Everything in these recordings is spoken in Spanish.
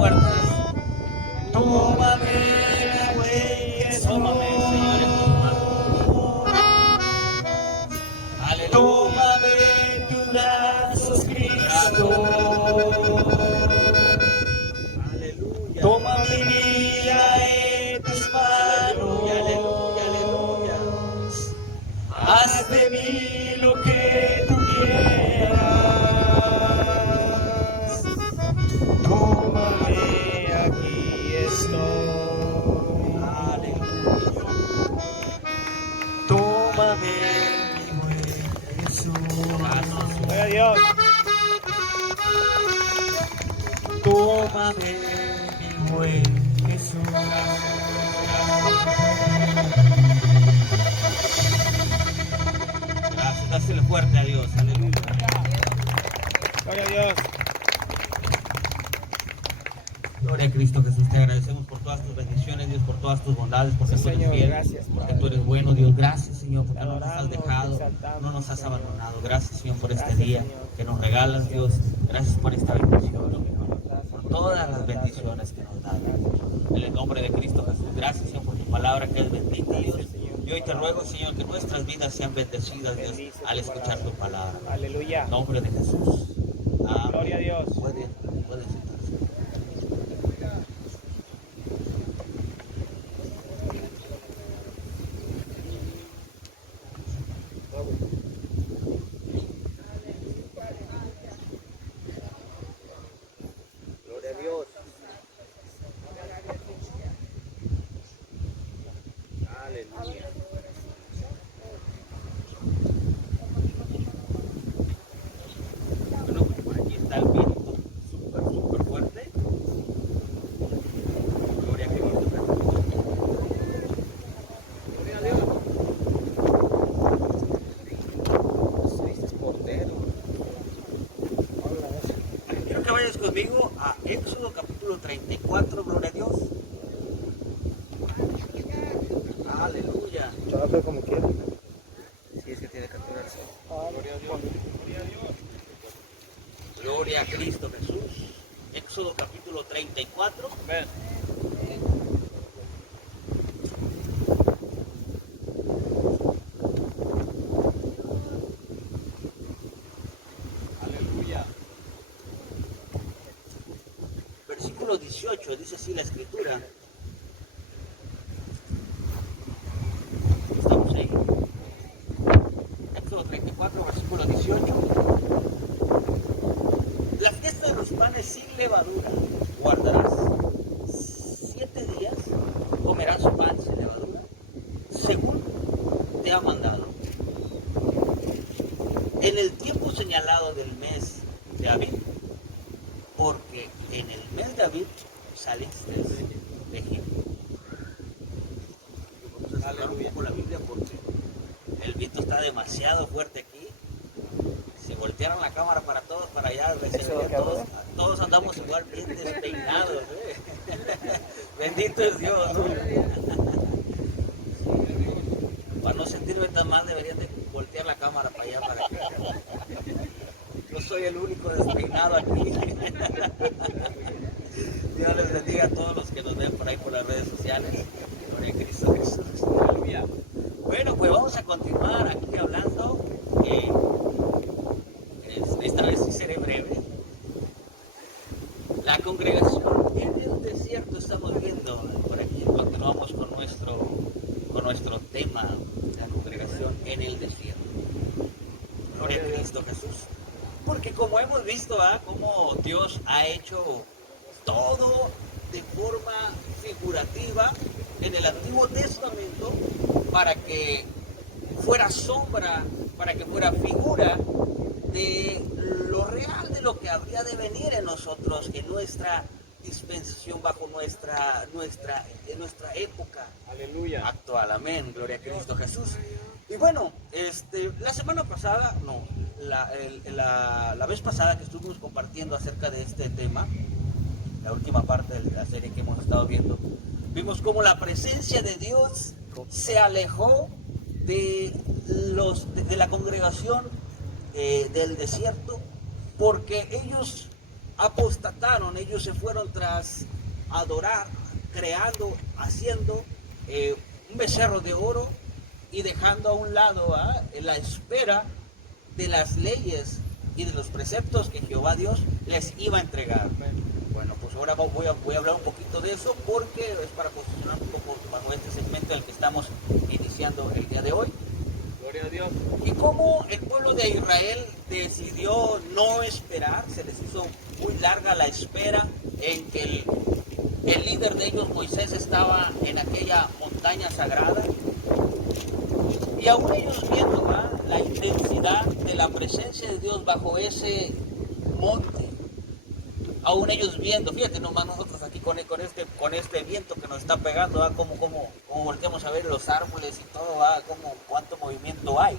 fuerte. Tómame, güey, tómame, Señor, en tus manos. Aleluya. Tómame en tus brazos, Cristo. Aleluya. Toma mi vida en tus manos. Aleluya, aleluya. Haz de mí lo que tú quieras. Tómame, aquí estoy. Aleluya. Tómame, mi buen Jesús. Gloria a Dios. Tómame, mi buen Jesús. Gracias, dáselo fuerte a Dios. Aleluya. Gloria a Dios. Gloria a Cristo Jesús, te agradecemos por todas tus bendiciones, Dios, por todas tus bondades, porque Sí, tú eres Señor, fiel, gracias, porque Padre. tú eres bueno, Dios. Gracias, Señor, porque Te no nos has adoramos, dejado, te exaltamos, no nos has Señor. abandonado. Gracias, Señor, por este Gracias, día Señor. que nos regalas, Dios. Gracias por esta bendición, Señor, Gracias por por todas tu las bondad, bendiciones que nos das. Gracias. En el nombre de Cristo Jesús, gracias, Señor, por tu palabra que es bendita, Dios. Gracias, Señor. Y hoy te ruego, Señor, que nuestras vidas sean bendecidas, Dios, Bendice al tu escuchar tu palabra. Aleluya. En nombre de Jesús. Amén. Gloria a Dios. Puede sentarse. Gloria a Dios. Aleluya. Bueno, aquí está el viento súper fuerte. Gloria a Cristo. Gloria a Dios. Este es portero. Quiero que vayas conmigo a Éxodo capítulo 34, gloria a Dios. Aleluya. Trabaja como quiera. Si es que tiene que apurarse. Gloria a Dios. Gloria a Cristo Jesús. Éxodo capítulo 34. Ven. Aleluya. Versículo 18, dice así la escritura. Estamos ahí. Éxodo 34, versículo 18. La fiesta de los panes sin levadura guardarás 7 días, comerás pan sin levadura, según te ha mandado. En el tiempo señalado del mes de Abib, porque en el mes de Abib saliste de Egipto. Vamos a cerrar un poco la Biblia porque el viento está demasiado fuerte aquí. Si voltearan la cámara para todos, para allá, todos andamos igual bien despeinados. Bendito es Dios, ¿no? Para no sentirme tan mal, deberían de voltear la cámara para allá, para acá. Yo soy el único despeinado aquí. Dios les bendiga a todos los que nos ven por ahí por las redes sociales. Gloria a Cristo Jesús. Aleluya. Bueno, pues vamos a continuar aquí hablando. Esta vez sí seré breve. La congregación en el desierto estamos viendo. Por aquí continuamos con nuestro tema, la congregación en el desierto. Gloria a Cristo Jesús. Porque como hemos visto, cómo Dios ha hecho todo de forma figurativa en el Antiguo Testamento para que fuera sombra, para que fuera figura de lo real, de lo que habría de venir en nosotros, en nuestra dispensación, bajo nuestra época. Aleluya. Actual. Amén. Gloria a Cristo Jesús. Y bueno, la semana pasada, no, la vez pasada que estuvimos compartiendo acerca de este tema, la última parte de la serie que hemos estado viendo, vimos cómo la presencia de Dios se alejó de la congregación del desierto, porque ellos apostataron, ellos se fueron tras adorar, creando, haciendo un becerro de oro y dejando a un lado la espera de las leyes y de los preceptos que Jehová Dios les iba a entregar. Bueno, pues ahora voy a hablar un poquito de eso porque es para posicionar un poco bajo este segmento en el que estamos iniciando el día de hoy. Gloria a Dios. Y cómo el pueblo de Israel decidió no esperar, se les hizo muy larga la espera en que el líder de ellos, Moisés, estaba en aquella montaña sagrada. Y aún ellos viendo la intensidad de la presencia de Dios bajo ese monte, aún ellos viendo, fíjate nomás nosotros aquí con este viento que nos está pegando, como volteamos a ver los árboles y todo, cuánto movimiento hay.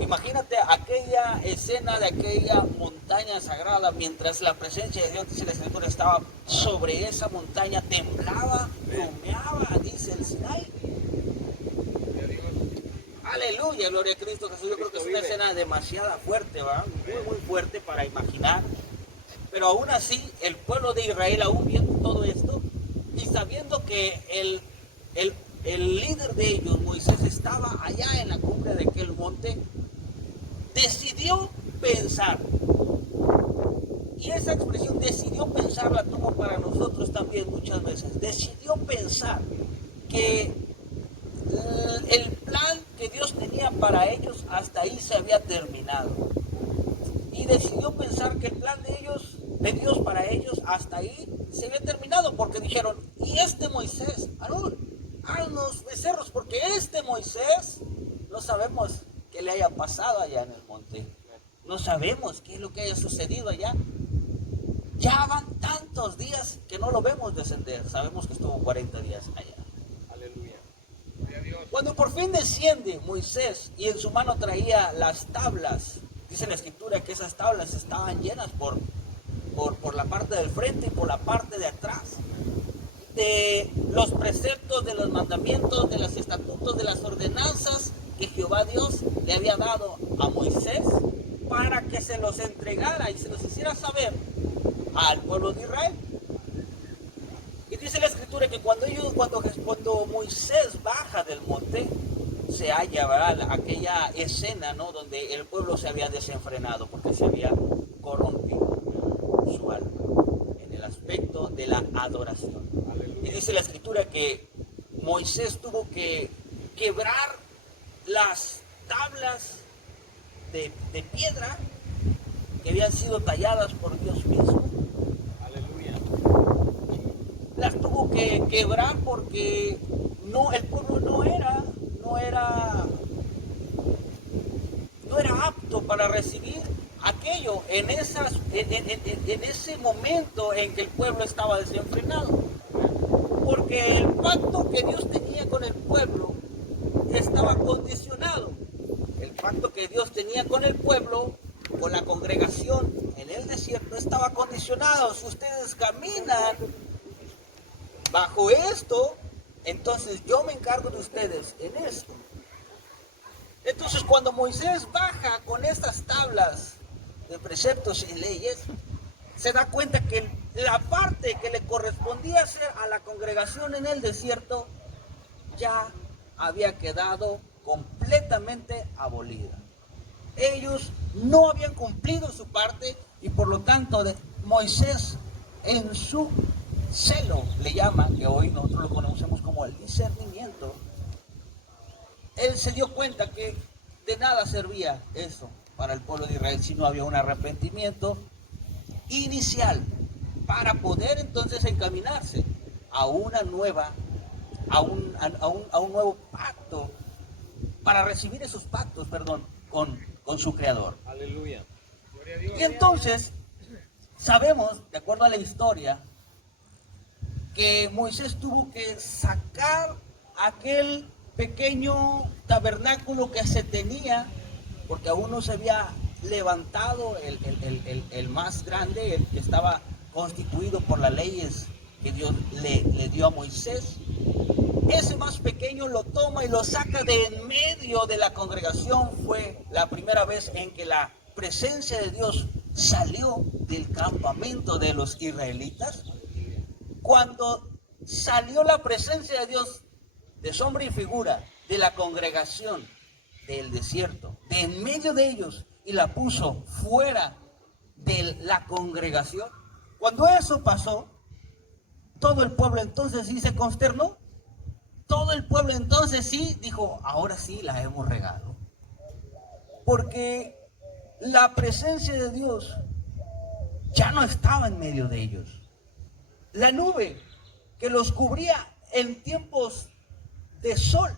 Imagínate aquella escena de aquella montaña sagrada, mientras la presencia de Dios, dice la Escritura, estaba sobre esa montaña, temblaba, humeaba, dice el Sinai. Aleluya, gloria a Cristo Jesús. Yo creo que es una escena demasiado fuerte, ¿verdad? Muy fuerte para imaginar. Pero aún así, el pueblo de Israel, aún viendo todo esto y sabiendo que el líder de ellos, Moisés, estaba allá en la cumbre de aquel monte, decidió pensar. Y esa expresión decidió pensar la tomo para nosotros también muchas veces. Decidió pensar que el plan que Dios tenía para ellos hasta ahí se había terminado. Y decidió pensar que el plan de Dios para ellos hasta ahí se había terminado, porque dijeron, y este Moisés, los becerros, porque este Moisés no sabemos qué le haya pasado allá en el monte, no sabemos qué es lo que haya sucedido allá. Ya van tantos días que no lo vemos descender, sabemos que estuvo 40 días allá. Aleluya. Cuando por fin desciende Moisés y en su mano traía las tablas, dice la Escritura que esas tablas estaban llenas por la parte del frente y por la parte de atrás, de los preceptos, de los mandamientos, de los estatutos, de las ordenanzas que Jehová Dios le había dado a Moisés para que se los entregara y se los hiciera saber al pueblo de Israel. Y dice la Escritura que cuando Moisés baja del monte, se halla, ¿verdad?, aquella escena, ¿no?, donde el pueblo se había desenfrenado porque se había corrompido su alma en el aspecto de la adoración. Y dice la Escritura que Moisés tuvo que quebrar las tablas de piedra que habían sido talladas por Dios mismo. Aleluya. Las tuvo que quebrar porque el pueblo no era apto para recibir aquello en ese momento en que el pueblo estaba desenfrenado. Porque el pacto que Dios tenía con el pueblo estaba condicionado. El pacto que Dios tenía con el pueblo, con la congregación en el desierto, estaba condicionado. Si ustedes caminan bajo esto, entonces yo me encargo de ustedes en esto. Entonces cuando Moisés baja con estas tablas de preceptos y leyes, se da cuenta que la parte que le correspondía hacer a la congregación en el desierto ya había quedado completamente abolida. Ellos no habían cumplido su parte y por lo tanto Moisés, en su celo, le llama, que hoy nosotros lo conocemos como el discernimiento, él se dio cuenta que de nada servía eso para el pueblo de Israel si no había un arrepentimiento inicial para poder entonces encaminarse a un nuevo pacto, para recibir esos pactos, con su Creador. Aleluya. Y entonces sabemos, de acuerdo a la historia, que Moisés tuvo que sacar aquel pequeño tabernáculo que se tenía, porque aún no se había levantado el más grande, el que estaba constituido por las leyes que Dios le dio a Moisés. Ese más pequeño lo toma y lo saca de en medio de la congregación. Fue la primera vez en que la presencia de Dios salió del campamento de los israelitas, cuando salió la presencia de Dios de sombra y figura de la congregación del desierto, de en medio de ellos, y la puso fuera de la congregación. Cuando eso pasó, todo el pueblo entonces sí se consternó. Todo el pueblo entonces sí dijo, ahora sí la hemos regado. Porque la presencia de Dios ya no estaba en medio de ellos. La nube que los cubría en tiempos de sol,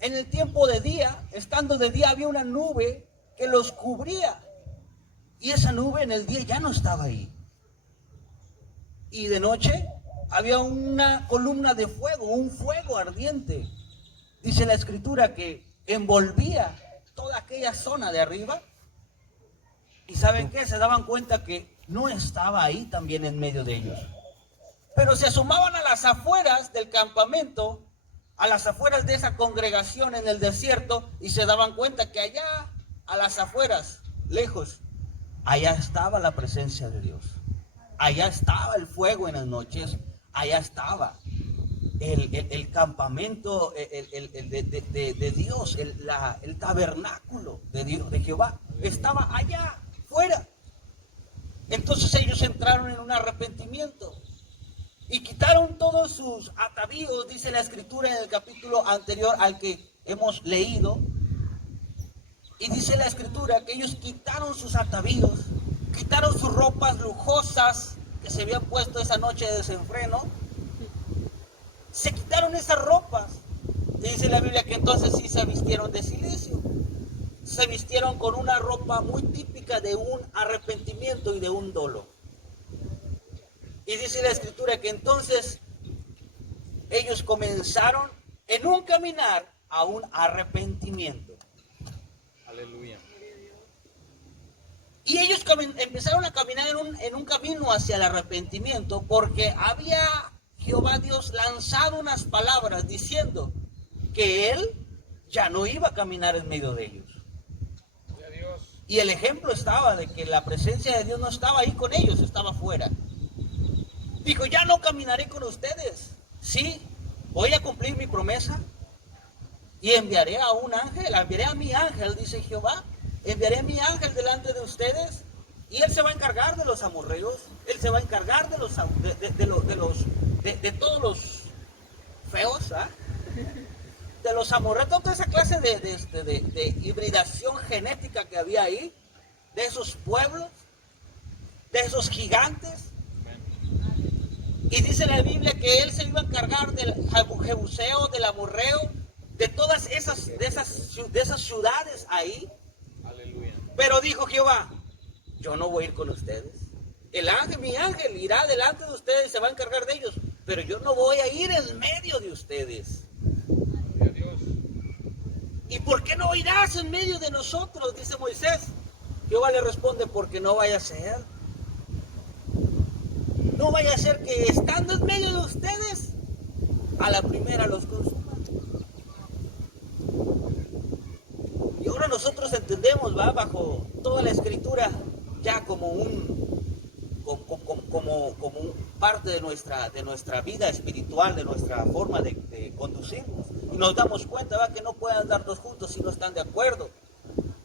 en el tiempo de día, estando de día había una nube que los cubría. Y esa nube en el día ya no estaba ahí. Y de noche había una columna de fuego, un fuego ardiente. Dice la escritura que envolvía toda aquella zona de arriba. ¿Y saben qué? Se daban cuenta que no estaba ahí también en medio de ellos. Pero se asomaban a las afueras del campamento, a las afueras de esa congregación en el desierto, y se daban cuenta que allá, a las afueras, lejos, allá estaba la presencia de Dios. Allá estaba el fuego en las noches, allá estaba el campamento de Dios, el tabernáculo de Dios, de Jehová, estaba allá fuera. Entonces ellos entraron en un arrepentimiento y quitaron todos sus atavíos, dice la escritura en el capítulo anterior al que hemos leído. Y dice la escritura que ellos quitaron sus atavíos, quitaron sus ropas lujosas que se habían puesto esa noche de desenfreno. Se quitaron esas ropas. Y dice la Biblia que entonces sí se vistieron de silicio. Se vistieron con una ropa muy típica de un arrepentimiento y de un dolo. Y dice la escritura que entonces ellos comenzaron en un caminar a un arrepentimiento. Aleluya. Y ellos empezaron a caminar en un camino hacia el arrepentimiento, porque había Jehová Dios lanzado unas palabras diciendo que Él ya no iba a caminar en medio de ellos. Y el ejemplo estaba de que la presencia de Dios no estaba ahí con ellos, estaba fuera. Dijo, ya no caminaré con ustedes. Sí, voy a cumplir mi promesa y enviaré a un ángel, enviaré a mi ángel, dice Jehová. Enviaré a mi ángel delante de ustedes y él se va a encargar de los amorreos, él se va a encargar de todos los feos, ¿ah? De los amorreos, toda esa clase de hibridación genética que había ahí, de esos pueblos, de esos gigantes. Y dice la Biblia que él se iba a encargar del jebuseo, del amorreo, de todas esas ciudades ahí. Aleluya. Pero dijo Jehová, yo no voy a ir con ustedes. El ángel, mi ángel, irá delante de ustedes y se va a encargar de ellos. Pero yo no voy a ir en medio de ustedes. Gloria a Dios. ¿Y por qué no irás en medio de nosotros? Dice Moisés. Jehová le responde, porque no vaya a ser. No vaya a ser que estando en medio de ustedes, a la primera los consuman. Y ahora nosotros entendemos, ¿va? Bajo toda la escritura, ya como parte de nuestra vida espiritual, de nuestra forma de conducirnos. Y nos damos cuenta, ¿va? Que no pueden andar dos juntos si no están de acuerdo.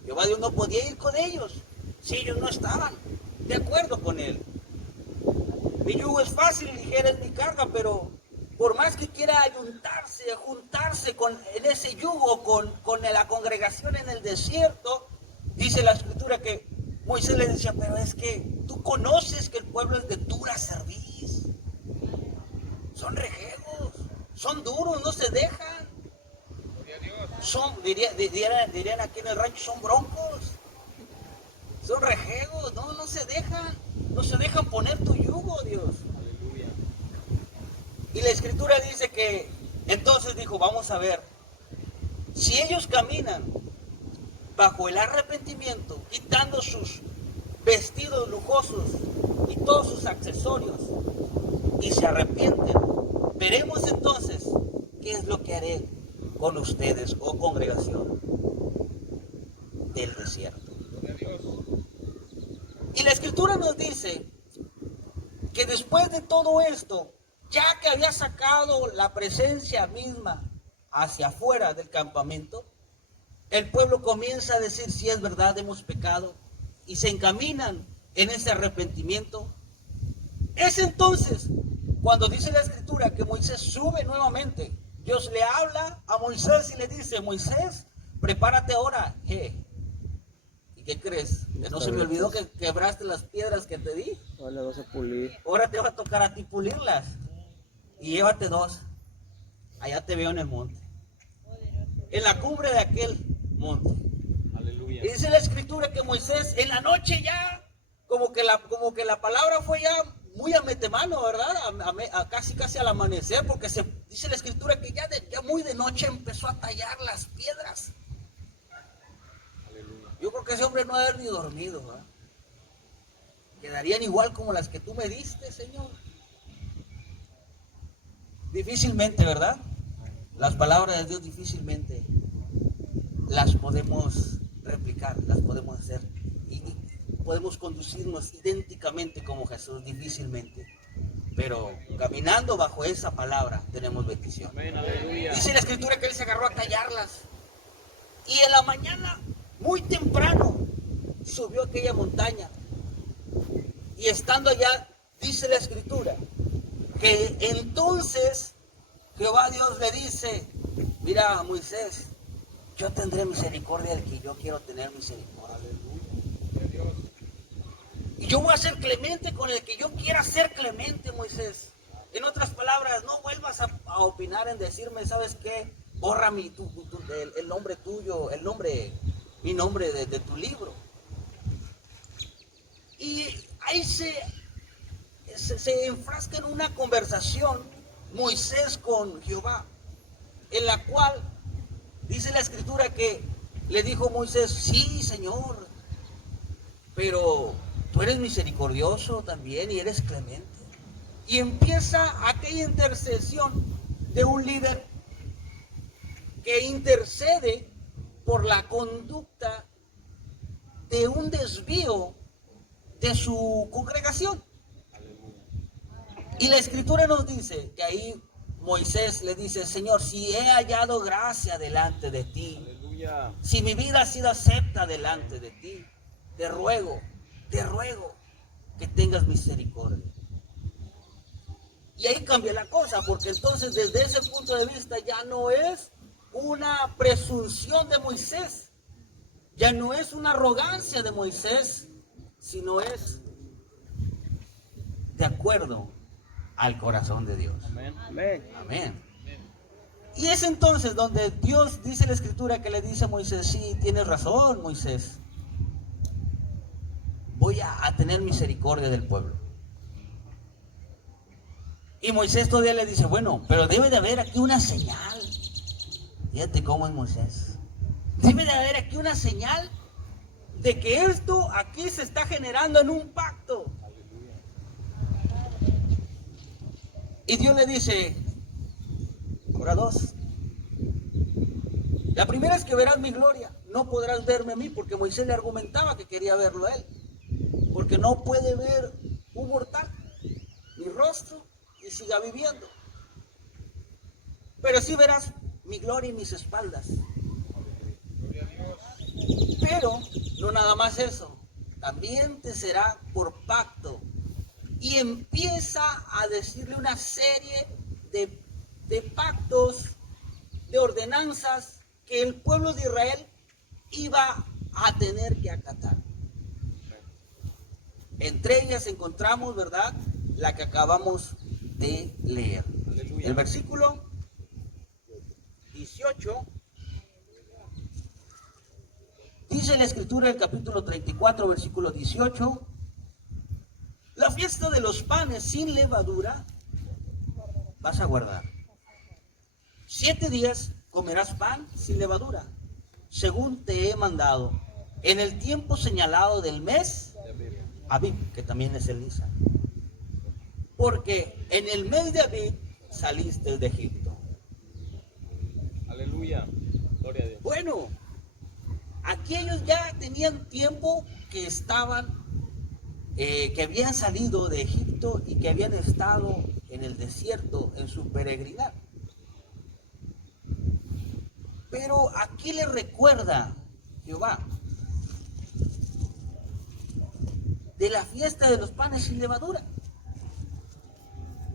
Jehová Dios no podía ir con ellos si ellos no estaban de acuerdo con él. Mi yugo es fácil y ligera es mi carga, pero por más que quiera juntarse en ese yugo con la congregación en el desierto, dice la escritura que Moisés le decía, pero es que tú conoces que el pueblo es de dura cerviz. Son rejegos, son duros, no se dejan. Son, dirían aquí en el rancho, son broncos. Son rejegos, no se dejan. No se dejan poner tu yugo, Dios. Aleluya. Y la escritura dice que entonces dijo, vamos a ver, si ellos caminan bajo el arrepentimiento, quitando sus vestidos lujosos y todos sus accesorios, y se arrepienten, veremos entonces qué es lo que haré con ustedes, oh congregación del desierto. Gloria a Dios. Y la escritura nos dice que después de todo esto, ya que había sacado la presencia misma hacia afuera del campamento, el pueblo comienza a decir: si es verdad, hemos pecado, y se encaminan en ese arrepentimiento. Es entonces cuando dice la escritura que Moisés sube nuevamente. Dios le habla a Moisés y le dice: Moisés, prepárate ahora. ¿Y qué crees? ¿Que no se me olvidó que quebraste las piedras que te di? Ahora las vas a pulir. Ahora te va a tocar a ti pulirlas. Y llévate 2. Allá te veo en el monte, en la cumbre de aquel monte. Aleluya. Y dice la escritura que Moisés en la noche ya, como que la palabra fue ya muy a metemano, ¿verdad? Casi al amanecer, porque dice la escritura que ya muy de noche empezó a tallar las piedras. Aleluya. Yo creo que ese hombre no debe haber ni dormido, ¿verdad? Quedarían igual como las que tú me diste, Señor. Difícilmente, ¿verdad? Las palabras de Dios difícilmente las podemos replicar, las podemos hacer y podemos conducirnos idénticamente como Jesús, difícilmente. Pero caminando bajo esa palabra tenemos bendición. Amén, aleluya. Dice la escritura que él se agarró a tallarlas. Y en la mañana, muy temprano, subió a aquella montaña. Y estando allá, dice la escritura, que entonces Jehová Dios le dice: mira, Moisés, yo tendré misericordia del que yo quiero tener misericordia. Aleluya. Dios. Y yo voy a ser clemente con el que yo quiera ser clemente, Moisés. En otras palabras, no vuelvas a opinar en decirme: ¿sabes qué? Borra el nombre tuyo, mi nombre de tu libro. Y ahí se enfrasca en una conversación Moisés con Jehová, en la cual dice la escritura que le dijo Moisés: sí, Señor, pero tú eres misericordioso también y eres clemente. Y empieza aquella intercesión de un líder que intercede por la conducta de un desvío de su congregación. Y la escritura nos dice que ahí Moisés le dice: Señor, si he hallado gracia delante de ti, Aleluya. si mi vida ha sido acepta delante de ti, te ruego que tengas misericordia. Y ahí cambia la cosa, porque entonces desde ese punto de vista ya no es una presunción de Moisés, ya no es una arrogancia de Moisés, sino es de acuerdo al corazón de Dios. Amén. Amén. Amén. Y es entonces donde Dios dice la escritura que le dice a Moisés: sí, tienes razón, Moisés, voy a tener misericordia del pueblo. Y Moisés todavía le dice: bueno, pero debe de haber aquí una señal. Fíjate cómo es Moisés. Debe de haber aquí una señal de que esto aquí se está generando en un pacto. Y Dios le dice: ahora 2. La primera es que verás mi gloria. No podrás verme a mí, porque Moisés le argumentaba que quería verlo a él. Porque no puede ver un mortal mi rostro y siga viviendo. Pero sí verás mi gloria y mis espaldas. Pero no nada más eso, también te será por pacto. Y empieza a decirle una serie de pactos, de ordenanzas que el pueblo de Israel iba a tener que acatar. Entre ellas encontramos, ¿verdad?, la que acabamos de leer. Aleluya. El versículo 18 dice la escritura del capítulo 34, versículo 18: la fiesta de los panes sin levadura vas a guardar. 7 días comerás pan sin levadura, según te he mandado, en el tiempo señalado del mes Abib, que también es el Nisan. Porque en el mes de Abib saliste de Egipto. Aleluya. Gloria a Dios. Bueno, aquí ellos ya tenían tiempo que estaban que habían salido de Egipto y que habían estado en el desierto en su peregrinar. Pero aquí le recuerda Jehová de la fiesta de los panes sin levadura.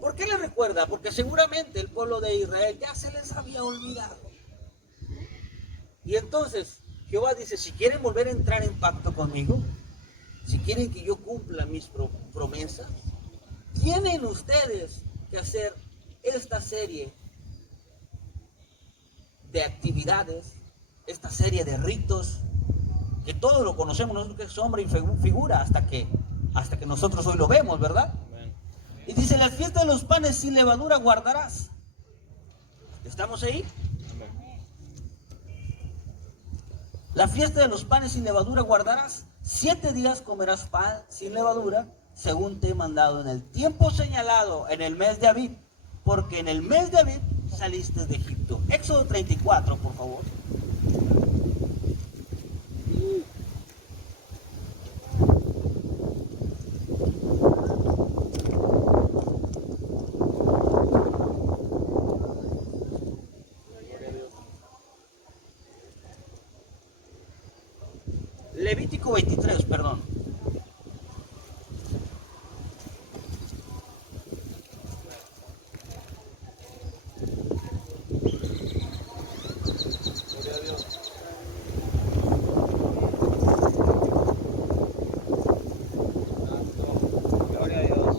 ¿Por qué le recuerda? Porque seguramente el pueblo de Israel ya se les había olvidado. Y entonces Jehová dice, si quieren volver a entrar en pacto conmigo, si quieren que yo cumpla mis promesas, tienen ustedes que hacer esta serie de actividades, esta serie de ritos, que todos lo conocemos, nosotros que es sombra y figura, hasta que nosotros hoy lo vemos, ¿verdad? Amén. Y dice, la fiesta de los panes sin levadura guardarás. ¿Estamos ahí? Amén. La fiesta de los panes sin levadura guardarás. 7 días comerás pan sin levadura, según te he mandado en el tiempo señalado, en el mes de Abib, porque en el mes de Abib saliste de Egipto. Éxodo 34, por favor. Levítico 23, perdón. Gloria a Dios. Gloria a Dios.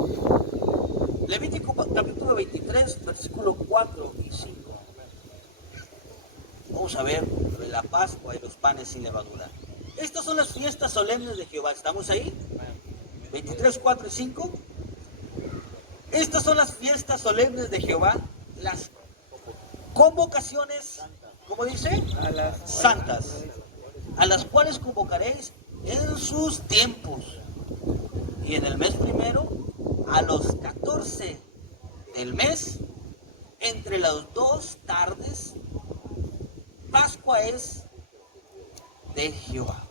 Levítico capítulo 23, versículo 4 y 5. Vamos a ver lo de la Pascua y los panes sin levadura. Estas son las fiestas solemnes de Jehová. ¿Estamos ahí? 23, 4 y 5. Estas son las fiestas solemnes de Jehová, las convocaciones, ¿cómo dice? Santas, a las cuales convocaréis en sus tiempos. Y en el mes primero, a los 14 del mes, entre las 2 tardes, Pascua es de Jehová.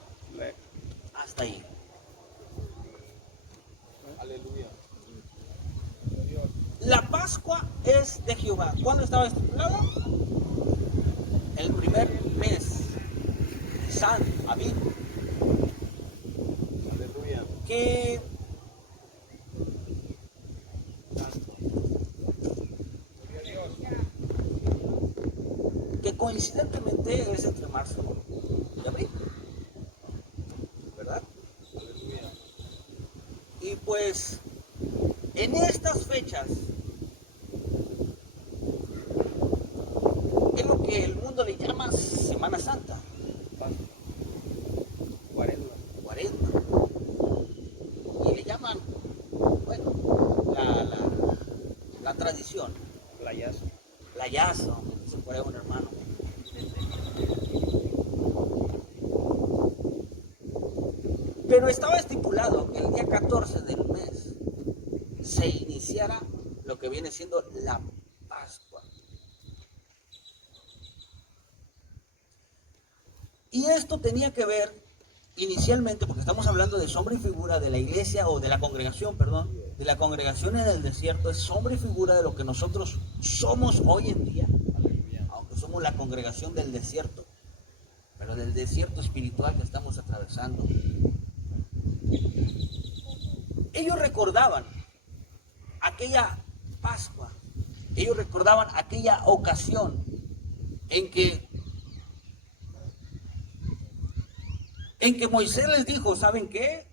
Hasta ahí. Aleluya. La Pascua es de Jehová. ¿Cuándo estaba estipulada? El primer mes, San Abib, Aleluya. que coincidentemente es entre marzo y abril, ¿verdad? Aleluya. Y pues en estas fechas es lo que el mundo le llama Semana Santa, Pascua. 40. 40, y le llaman, bueno, la tradición, Playazo. playazo, se puede un hermano. Pero estaba estipulado que el día 14 del mes se iniciara lo que viene siendo la Pascua. Y esto tenía que ver inicialmente, porque estamos hablando de sombra y figura de la iglesia, o de la congregación, perdón, de la congregación en el desierto, es sombra y figura de lo que nosotros somos hoy en día, Aleluya. aunque somos la congregación del desierto, pero del desierto espiritual que estamos atravesando. Ellos recordaban aquella Pascua, ellos recordaban aquella ocasión en que Moisés les dijo, ¿saben qué?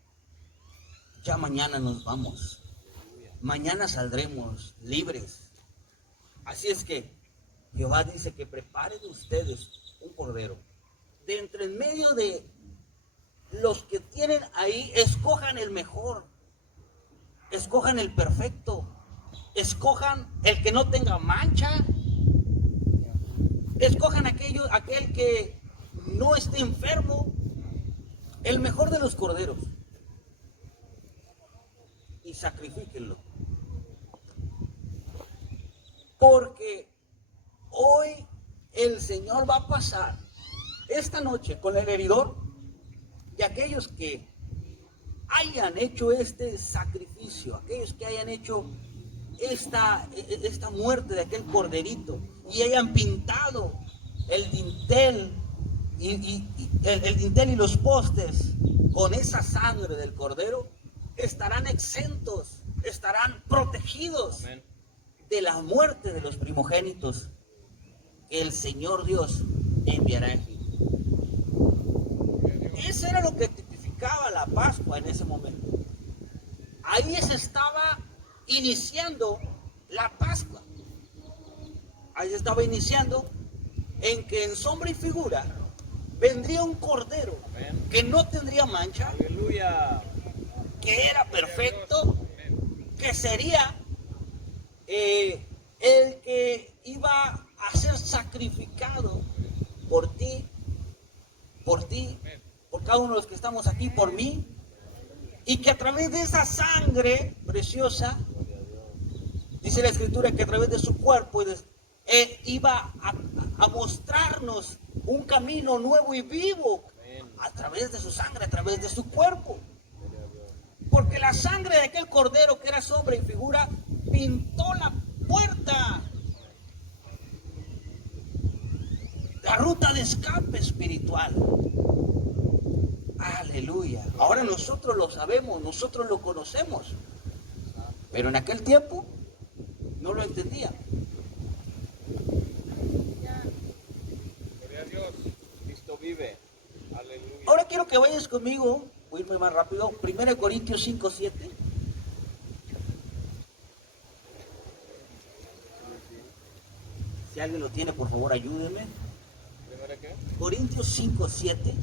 Ya mañana nos vamos, mañana saldremos libres. Así es que Jehová dice que preparen ustedes un cordero. De entre en medio de los que tienen ahí, escojan el mejor, escojan el perfecto, escojan el que no tenga mancha, escojan aquel que no esté enfermo, el mejor de los corderos, y sacrifíquenlo. Porque hoy el Señor va a pasar esta noche con el heridor de aquellos que hayan hecho este sacrificio, aquellos que hayan hecho esta muerte de aquel corderito y hayan pintado el dintel el dintel y los postes con esa sangre del cordero, estarán exentos, estarán protegidos Amén. de la muerte de los primogénitos que el Señor Dios enviará en fin. Eso era lo que tipificaba la Pascua en ese momento. Ahí se estaba iniciando la Pascua. Ahí se estaba iniciando en que en sombra y figura vendría un cordero Amén. que no tendría mancha, Aleluya. que era perfecto, que sería el que iba a ser sacrificado por ti, por cada uno de los que estamos aquí, por mí, y que a través de esa sangre preciosa, dice la Escritura que a través de su cuerpo iba a mostrarnos un camino nuevo y vivo a través de su sangre, a través de su cuerpo. Porque la sangre de aquel cordero que era sombra y figura pintó la puerta, la ruta de escape espiritual. Aleluya. Ahora nosotros lo sabemos, nosotros lo conocemos, pero en aquel tiempo no lo entendían. Gloria a Dios. Cristo vive. Aleluya. Ahora quiero que vayas conmigo, voy a irme más rápido, 1 Corintios 5, 7. Si alguien lo tiene, por favor, ayúdeme. ¿Primera qué? Corintios 5, 7. Amén.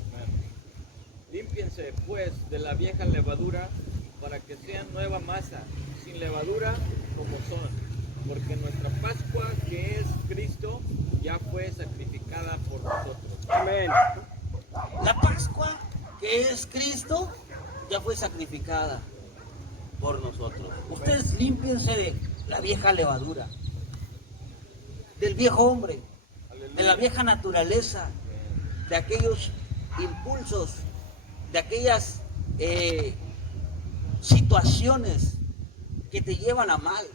Límpiense pues de la vieja levadura para que sean nueva masa, sin levadura como son, porque nuestra Pascua, que es Cristo, ya fue sacrificada por nosotros. Amén. La Pascua, que es Cristo, ya fue sacrificada por nosotros. Ustedes límpiense de la vieja levadura, del viejo hombre, de la vieja naturaleza, de aquellos impulsos, de aquellas situaciones que te llevan a mal.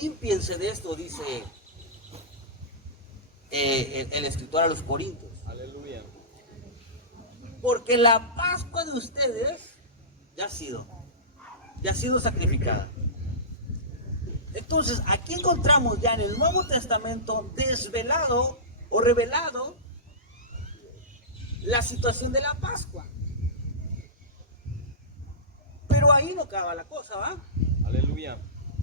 Límpiense de esto, dice el escritor a los Corintios. Aleluya. Porque la Pascua de ustedes ya ha sido sacrificada. Entonces, aquí encontramos ya en el Nuevo Testamento desvelado o revelado la situación de la Pascua. Pero ahí no acaba la cosa, ¿va? Aleluya.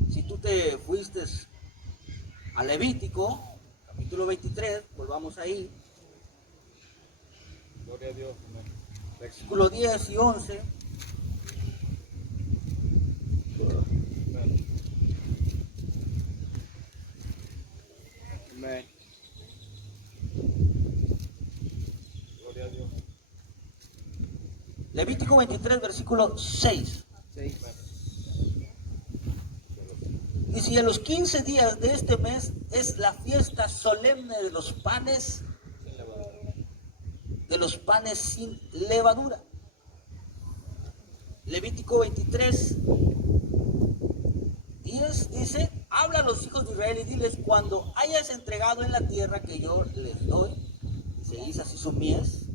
Si tú te fuiste a Levítico, capítulo 23, volvamos ahí, Gloria a Dios. Amén. versículo 10 y 11. Amén. Amén. Gloria a Dios. Levítico 23, versículo 6. 6. Dice, y a los 15 días de este mes es la fiesta solemne de los panes, sin levadura. Levítico 23, 10 dice, habla a los hijos de Israel y diles, cuando hayas entregado en la tierra que yo les doy, seguís así su mies,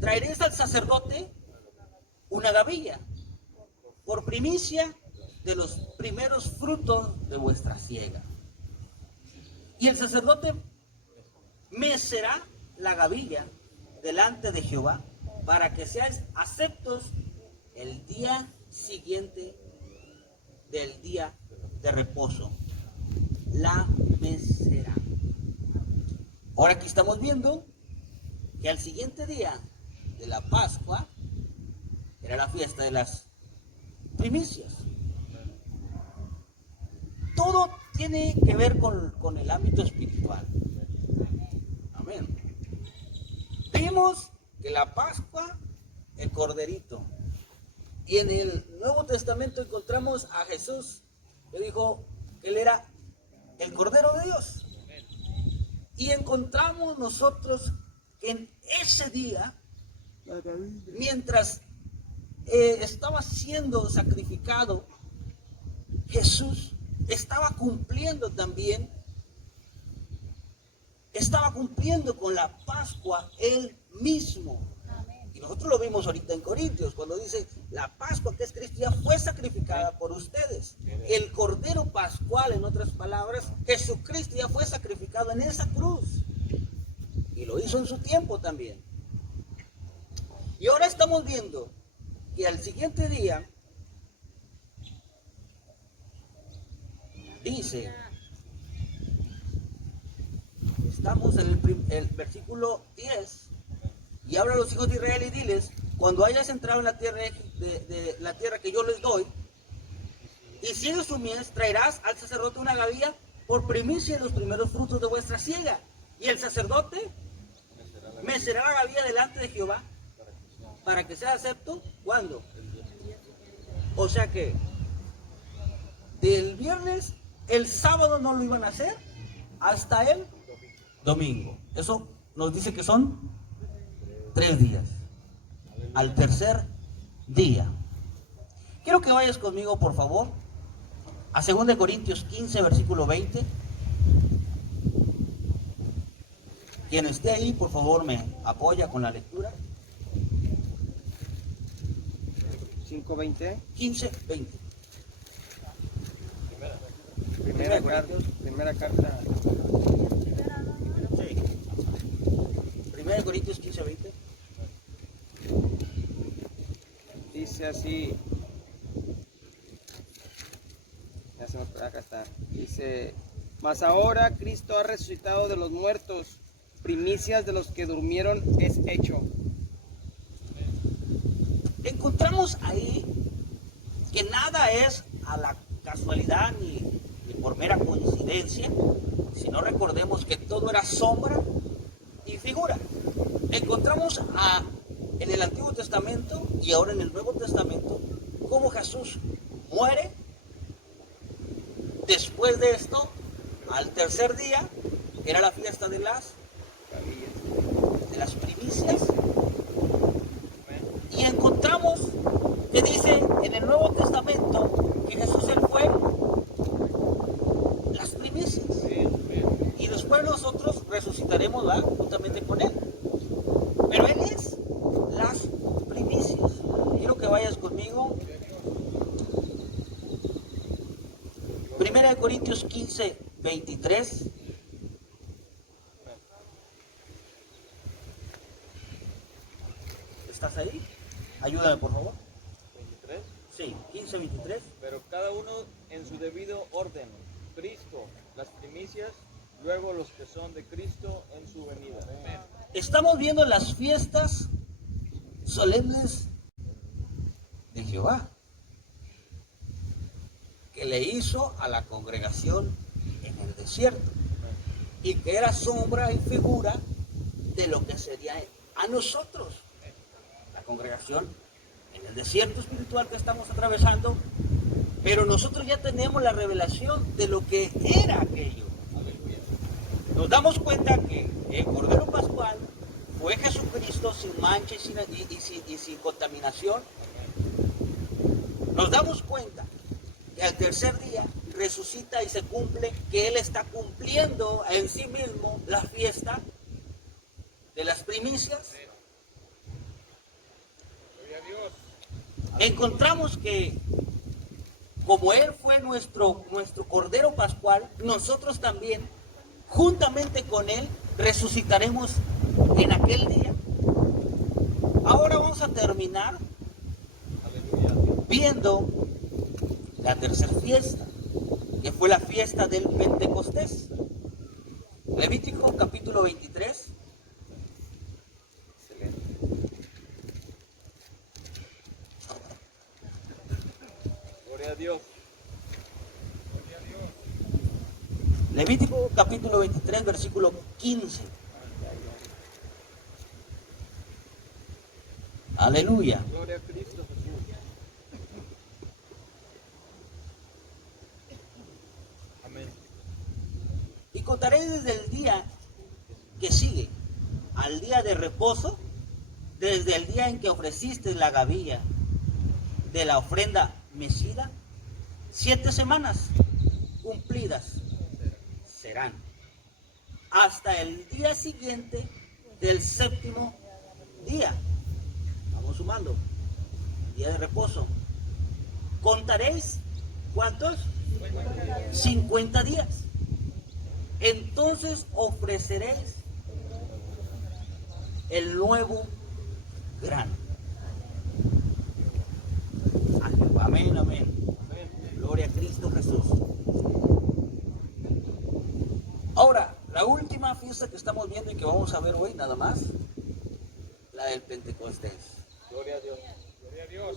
traeréis al sacerdote una gavilla por primicia de los primeros frutos de vuestra siega. Y el sacerdote mecerá la gavilla delante de Jehová para que seáis aceptos el día siguiente del día de reposo. La mecerá. Ahora aquí estamos viendo que al siguiente día de la Pascua era la fiesta de las primicias. Todo tiene que ver con el ámbito espiritual. Amén. Vimos que la Pascua, el corderito. Y en el Nuevo Testamento encontramos a Jesús que dijo que él era el Cordero de Dios. Y encontramos nosotros que en ese día, mientras estaba siendo sacrificado, Jesús estaba cumpliendo también, estaba cumpliendo con la Pascua él mismo. Y nosotros lo vimos ahorita en Corintios, cuando dice, la Pascua que es Cristo ya fue sacrificada por ustedes. El Cordero Pascual, en otras palabras, Jesucristo ya fue sacrificado en esa cruz. Y lo hizo en su tiempo también. Y ahora estamos viendo que al siguiente día, dice, estamos en el versículo 10, y habla a los hijos de Israel y diles, cuando hayas entrado en la tierra, de la tierra que yo les doy, y sigues su mies, traerás al sacerdote una gavilla por primicia de los primeros frutos de vuestra siega. Y el sacerdote mecerá la gavilla delante de Jehová para que sea acepto. ¿Cuándo? O sea que del viernes, el sábado no lo iban a hacer hasta el domingo. Eso nos dice que son 3 días. Al tercer día. Quiero que vayas conmigo, por favor, a 2 Corintios 15, versículo 20. Quien esté ahí, por favor, me apoya con la lectura. 5:20. 15, 20. Primera carta. Sí. 1 Corintios 15, 20. Dice así. Acá está. Dice, mas ahora Cristo ha resucitado de los muertos, primicias de los que durmieron es hecho. Encontramos ahí que nada es a la casualidad ni por mera coincidencia, sino recordemos que todo era sombra y figura. Encontramos en el Antiguo Testamento y ahora en el Nuevo Testamento cómo Jesús muere. Después de esto, al tercer día, era la fiesta de las primicias. Y encontramos que dice en el Nuevo Testamento que Jesús él fue las primicias. Y después nosotros resucitaremos juntamente con él. Pero él es las primicias. Quiero que vayas conmigo. 1 Corintios 15, 23. ¿Estás ahí? Ayúdame, por favor. 23. Sí, 15, 23. Pero cada uno en su debido orden. Cristo, las primicias, luego los que son de Cristo en su venida. Amén. Estamos viendo las fiestas solemnes de Jehová, que le hizo a la congregación en el desierto, y que era sombra y figura de lo que sería a nosotros, la congregación en el desierto espiritual que estamos atravesando. Pero nosotros ya tenemos la revelación de lo que era aquello. Nos damos cuenta que el Cordero Pascual fue Jesucristo sin mancha y sin contaminación. Nos damos cuenta que al tercer día resucita y se cumple, que Él está cumpliendo en sí mismo la fiesta de las primicias. Encontramos que como Él fue nuestro Cordero Pascual, nosotros también, juntamente con Él, resucitaremos en aquel día. Ahora vamos a terminar viendo la tercera fiesta, que fue la fiesta del Pentecostés. Levítico capítulo 23. Excelente. Gloria a Dios. Levítico capítulo 23, versículo 15. Aleluya. Gloria a Cristo Jesús. Amén. Y contaré desde el día que sigue al día de reposo, desde el día en que ofreciste la gavilla de la ofrenda mecida, 7 semanas cumplidas serán hasta el día siguiente del 7º día. Vamos sumando. Día de reposo. Contaréis, ¿cuántos? 50 días. Entonces ofreceréis el nuevo grano. Amén, amén. Gloria a Cristo Jesús. Ahora, la última fiesta que estamos viendo y que vamos a ver hoy nada más, la del Pentecostés. Gloria a Dios. Gloria a Dios.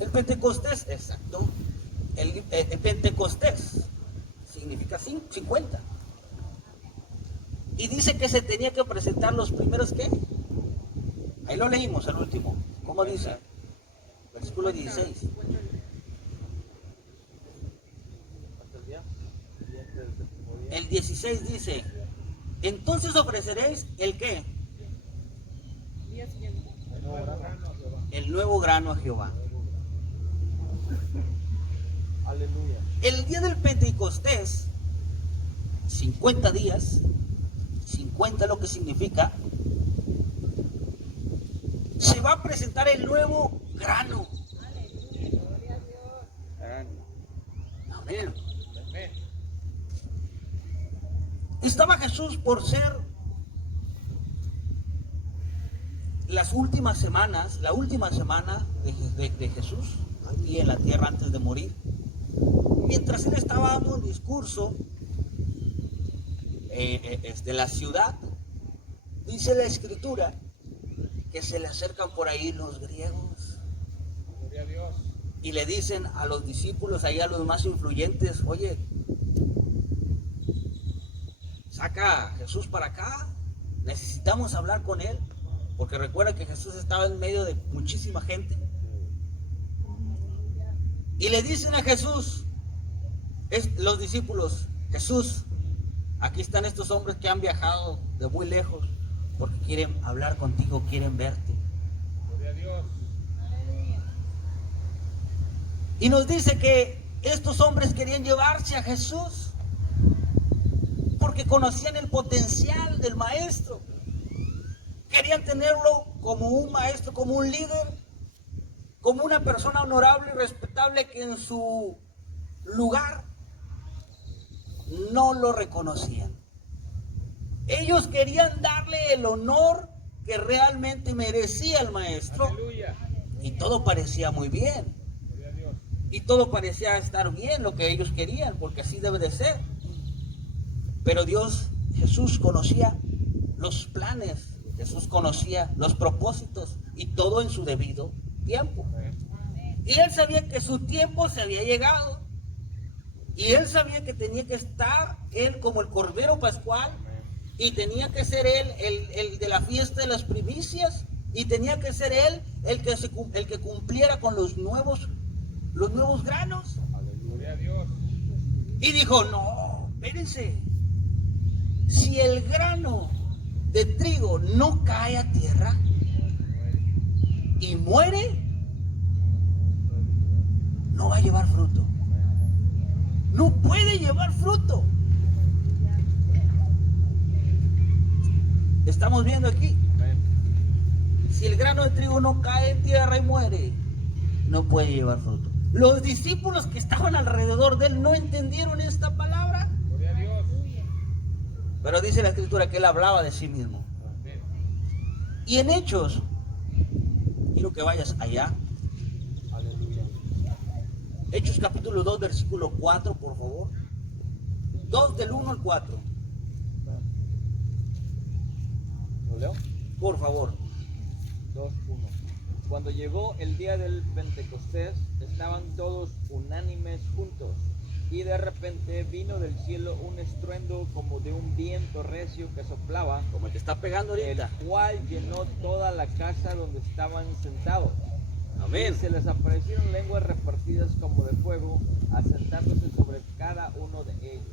El Pentecostés, exacto. El Pentecostés significa 50. Y dice que se tenía que presentar los primeros, ¿qué? Ahí lo leímos al último. ¿Cómo dice? Versículo 16. El 16 dice, entonces ofreceréis el ¿qué? El nuevo grano a Jehová. Aleluya. El día del Pentecostés, 50 días, 50 lo que significa, se va a presentar el nuevo grano. Amén. Estaba Jesús por ser las últimas semanas, la última semana de Jesús aquí en la tierra antes de morir. Mientras él estaba dando un discurso de la ciudad, dice la escritura que se le acercan por ahí los griegos. Gloria a Dios. Y le dicen a los discípulos, ahí a los más influyentes, oye, saca a Jesús para acá, necesitamos hablar con él, porque recuerda que Jesús estaba en medio de muchísima gente. Y le dicen a Jesús, los discípulos, Jesús, aquí están estos hombres que han viajado de muy lejos, porque quieren hablar contigo, quieren verte. Gloria a Dios. Y nos dice que estos hombres querían llevarse a Jesús porque conocían el potencial del maestro. Querían tenerlo como un maestro, como un líder, como una persona honorable y respetable que en su lugar no lo reconocían. Ellos querían darle el honor que realmente merecía el maestro. Aleluya. Y todo parecía muy bien. Gloria a Dios. Y todo parecía estar bien lo que ellos querían, porque así debe de ser. Pero Jesús conocía los planes, Jesús conocía los propósitos y todo en su debido tiempo. Y él sabía que su tiempo se había llegado. Y él sabía que tenía que estar él como el Cordero Pascual. Y tenía que ser él el de la fiesta de las primicias. Y tenía que ser él el que cumpliera con los nuevos granos. Gloria a Dios. Y dijo, no, espérense. Si el grano de trigo no cae a tierra y muere, no va a llevar fruto. No puede llevar fruto. Estamos viendo aquí. Si el grano de trigo no cae en tierra y muere, no puede llevar fruto. Los discípulos que estaban alrededor de él no entendieron esta palabra. Gloria a Dios. Pero dice la escritura que él hablaba de sí mismo. Y en Hechos, quiero que vayas allá. Aleluya. Hechos capítulo 2, versículo 4, por favor. 2 del 1 al 4. ¿Lo leo? Por favor. 2:1. Cuando llegó el día del Pentecostés, estaban todos unánimes juntos. Y de repente vino del cielo un estruendo como de un viento recio que soplaba, Como el que está pegando el ahorita. cual llenó toda la casa donde estaban sentados. Amén. Y se les aparecieron lenguas repartidas como de fuego, asentándose sobre cada uno de ellos.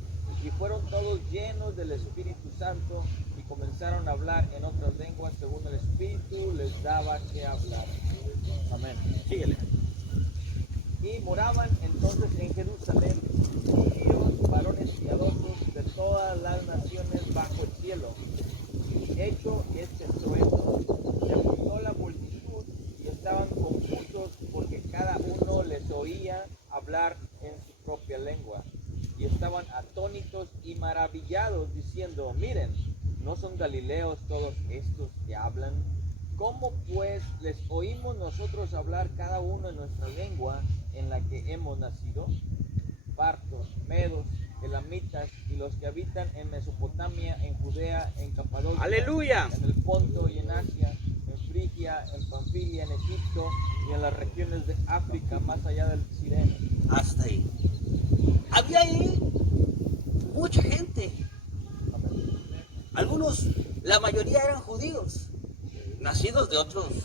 Y fueron todos llenos del Espíritu Santo y comenzaron a hablar en otras lenguas según el Espíritu les daba que hablar. Amén. Síguele. Y moraban entonces en Jerusalén judíos, varones piadosos de todas las naciones bajo el cielo. Y hecho esto, se juntó la multitud y estaban confusos porque cada uno les oía hablar en su propia lengua. Y estaban atónitos y maravillados, diciendo: miren, ¿no son galileos todos estos que hablan? ¿Cómo pues les oímos nosotros hablar cada uno en nuestra lengua en la que hemos nacido? Partos, medos, elamitas y los que habitan en Mesopotamia, en Judea, en Capadocia, ¡Aleluya! en el Ponto y en Asia, en Frigia, en Panfilia, en Egipto y en las regiones de África, más allá del Sirene. Hasta ahí. Había ahí mucha gente. Algunos, la mayoría eran judíos, nacidos de otros,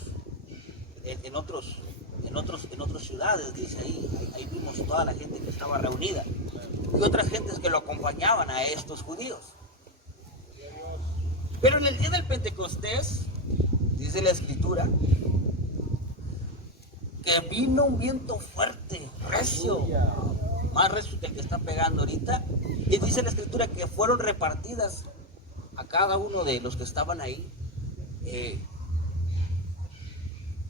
en otras ciudades, dice ahí. Ahí vimos toda la gente que estaba reunida. Y otras gentes que lo acompañaban a estos judíos. Pero en el día del Pentecostés, dice la Escritura, que vino un viento fuerte, recio, más recio que el que está pegando ahorita. Y dice la Escritura que fueron repartidas a cada uno de los que estaban ahí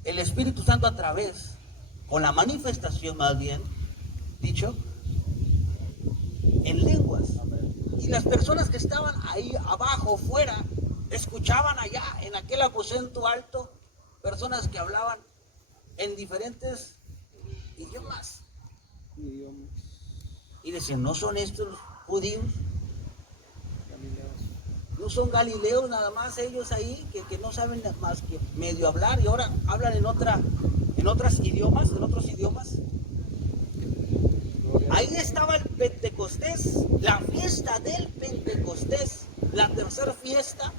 el Espíritu Santo a través, con la manifestación más bien, dicho, en lenguas. Y las personas que estaban ahí abajo, fuera, escuchaban allá, en aquel aposento alto, personas que hablaban en diferentes idiomas. Y decían: ¿no son estos judíos? No son galileos nada más ellos ahí, que no saben más que medio hablar y ahora hablan en otros idiomas. Ahí estaba el Pentecostés, la fiesta del Pentecostés, la tercera fiesta.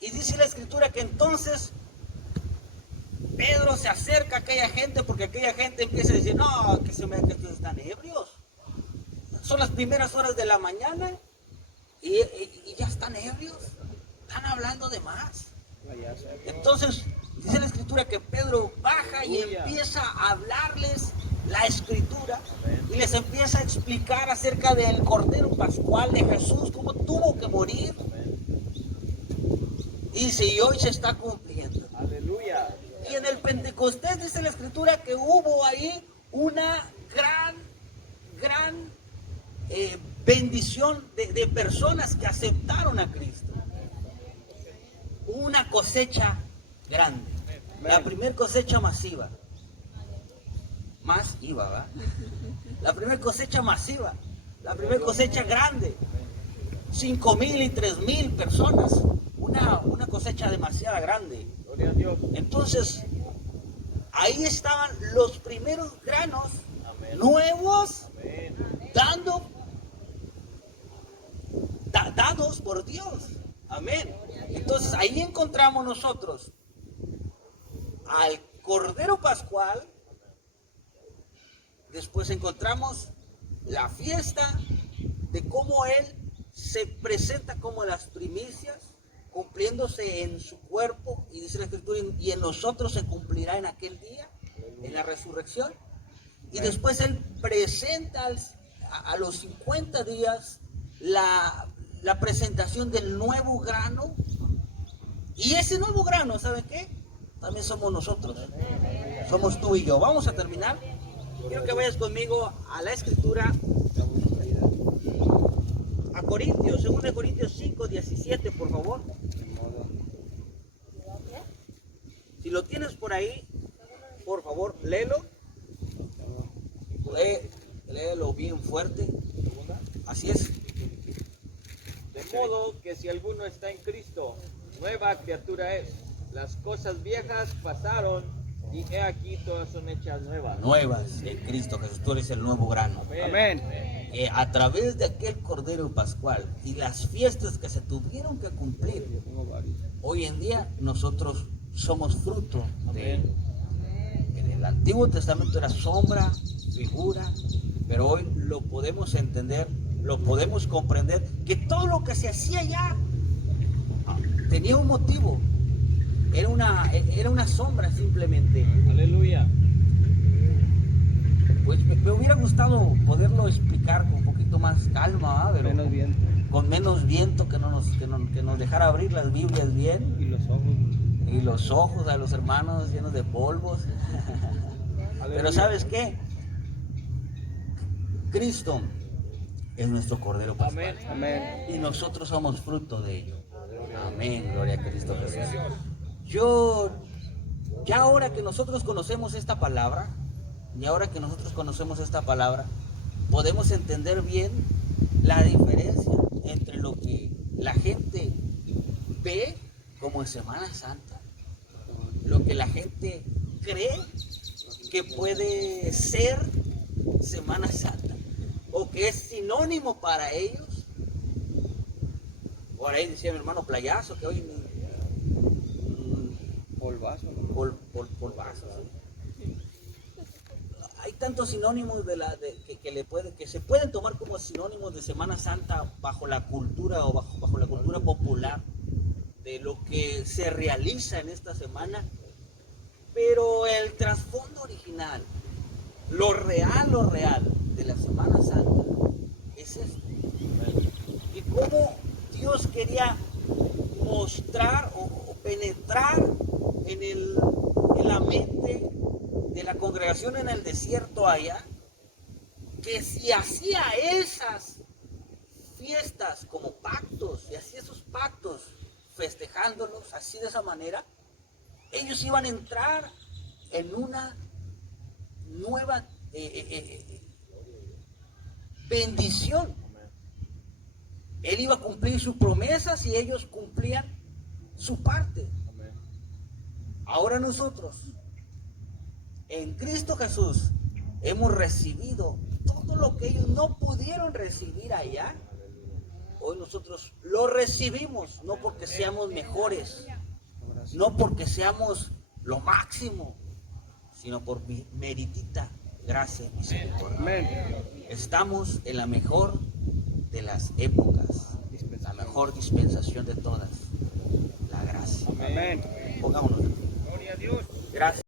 Y dice la Escritura que entonces Pedro se acerca a aquella gente, porque aquella gente empieza a decir: no, que estos están ebrios. Son las primeras horas de la mañana y ya están ebrios, están hablando de más. Entonces dice la Escritura que Pedro baja y empieza a hablarles la Escritura y les empieza a explicar acerca del Cordero Pascual de Jesús, cómo tuvo que morir. Y dice: y hoy se está cumpliendo. Aleluya. Y en el Pentecostés dice la Escritura que hubo ahí una gran bendición de personas que aceptaron a Cristo. Una cosecha grande, la primera cosecha masiva, ¿va? La primera cosecha masiva, la primera cosecha grande, 5,000 y 3,000 personas, una cosecha demasiado grande. Gloria a Dios. Entonces, ahí estaban los primeros granos. Amén. Nuevos, Amén. dados por Dios. Amén. Entonces ahí encontramos nosotros al Cordero Pascual. Después encontramos la fiesta de cómo Él se presenta como las primicias, cumpliéndose en su cuerpo, y dice la Escritura, y en nosotros se cumplirá en aquel día, en la resurrección. Y después Él presenta a los 50 días la presentación del nuevo grano. Y ese nuevo grano, ¿saben qué? También somos nosotros. Somos tú y yo. Vamos a terminar. Quiero que vayas conmigo a la Escritura, a Corintios, 2 Corintios 5:17, por favor. Si lo tienes por ahí, por favor, léelo. Léelo bien fuerte. Así es. De modo que si alguno está en Cristo, nueva criatura es. Las cosas viejas pasaron y he aquí todas son hechas nuevas. Nuevas en Cristo Jesús. Tú eres el nuevo grano. Amén. A través de aquel Cordero Pascual y las fiestas que se tuvieron que cumplir, hoy en día nosotros somos fruto de él. En el Antiguo Testamento era sombra, figura, pero hoy lo podemos entender, lo podemos comprender, que todo lo que se hacía allá tenía un motivo, era una sombra simplemente. Aleluya. Pues me hubiera gustado poderlo explicar con un poquito más calma, ¿ah? Pero Menos viento. con menos viento, que nos dejara abrir las Biblias bien, Y los ojos. y los ojos a los hermanos llenos de polvos. Pero ¿sabes qué? Cristo es nuestro Cordero Pascual. Amén. Amén. Y nosotros somos fruto de ello. Amén, gloria a Cristo Jesús. Ya ahora que nosotros conocemos esta palabra, podemos entender bien la diferencia entre lo que la gente ve como Semana Santa, lo que la gente cree que puede ser Semana Santa, o que es sinónimo para ellos. Por ahí decía mi hermano Playazo que hoy Polvazo. polvazo, ¿sí? Hay tantos sinónimos que se pueden tomar como sinónimos de Semana Santa bajo la cultura o bajo la cultura popular de lo que se realiza en esta semana, pero el trasfondo original, lo real de la Semana Santa es esto. Y cómo Dios quería mostrar o penetrar en la mente de la congregación en el desierto allá, que si hacía esas fiestas como pactos, y hacía esos pactos festejándolos así de esa manera, ellos iban a entrar en una nueva bendición. Él iba a cumplir sus promesas y ellos cumplían su parte. Ahora nosotros, en Cristo Jesús, hemos recibido todo lo que ellos no pudieron recibir allá. Hoy nosotros lo recibimos, no porque seamos mejores, no porque seamos lo máximo, sino por meritita gracia y misericordia. Amén. Estamos en la mejor de las épocas, la mejor dispensación de todas, la gracia. Amén. Pongámonos. Gloria a Dios. Gracias.